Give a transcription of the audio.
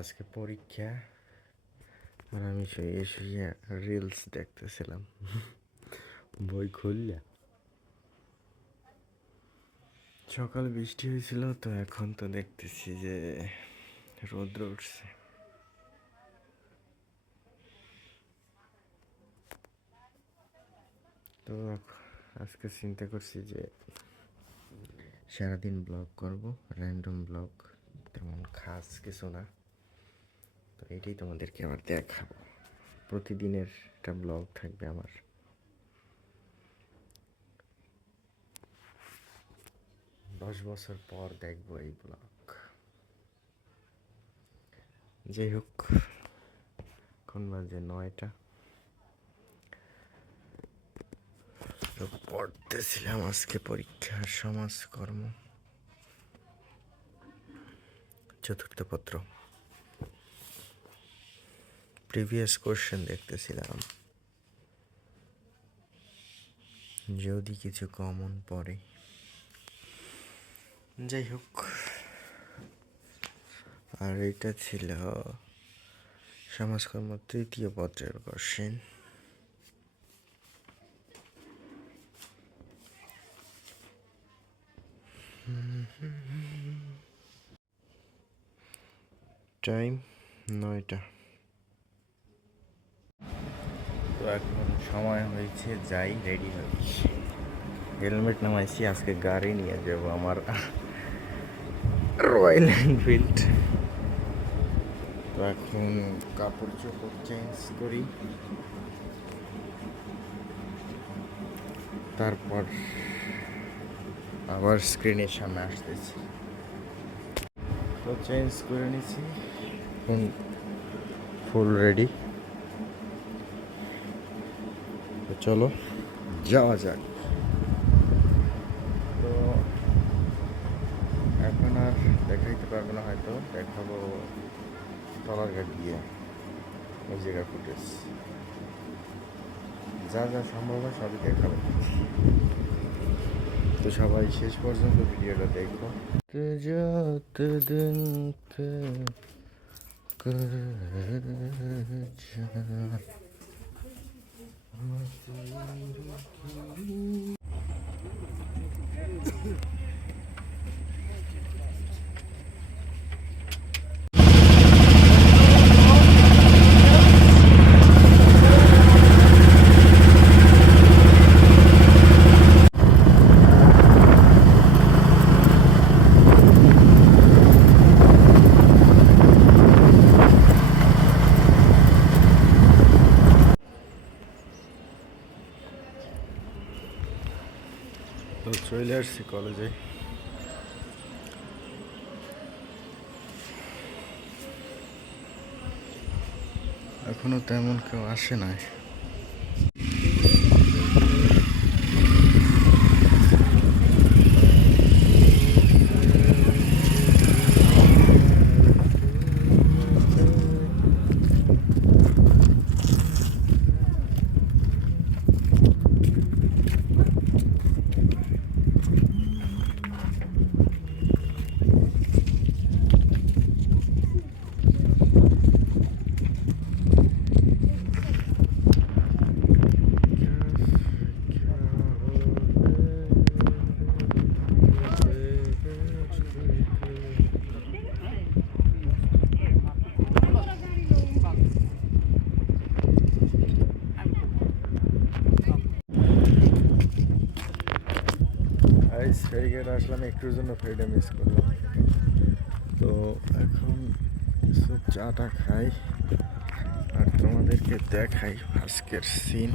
আজকে পরীক্ষা আর আমি শুয়ে শুয়ে রিলস দেখতেছিলাম বই খুললা। সকাল বৃষ্টি হয়েছিল, তো এখন তো দেখতেছি যে রৌদ্র উঠছে। তো আজকে চিন্তা করছি যে সারাদিন ব্লগ করব, র্যান্ডম ব্লগ, তেমন খাস কিছু না। তো এটাই তোমাদেরকে আবার দেখাবো। প্রতিদিনের একটা ব্লগ থাকবে আমার। 10 বছর পর দেখবো এই ব্লগ। যাই হোক, এখন বাজে 9টা। তো পড়তেছিলাম আজকে পরীক্ষার সমাজকর্ম, চতুর্থ পত্র। প্রিভিয়াস কোশ্চেন দেখতেছিলাম, যদি কিছু কমন পড়ে। যাই হোক, আর এটা ছিল সমাজকর্ম তৃতীয় পত্রের কোশ্চেন। টাইম 9টা। তো এখন সময় হয়েছে, যাই, রেডি হয়েছি। হেলমেট নামাইছি, আজকে গাড়ি নিয়ে যাব আমার রয়্যাল এনফিল্ড। তো এখন কাপড় চোপড় চেঞ্জ করি, তারপর আবার স্ক্রিনের সামনে আসতেছি। তো চেঞ্জ করে নিছি, এখন ফুল রেডি। তো চলো যাওয়া যাক। তো এখন আর দেখাইতে পারবো না, হয়তো দেখাবো ট্রলার গাড়ি দিয়ে ওই জায়গার ফুটেজ। যা যা সম্ভব হয় সবই দেখাবো। তো সবাই শেষ পর্যন্ত ভিডিওটা দেখো। যতদিন তো চলে আসছি কলেজে। এখনো তেমন কেউ আসে নাই। ফেরিঘাট আসলাম, একটুর জন্য ফেরিটা মিস করলাম। তো এখন চাটা খাই আর তোমাদেরকে দেখাই আজকের সিন।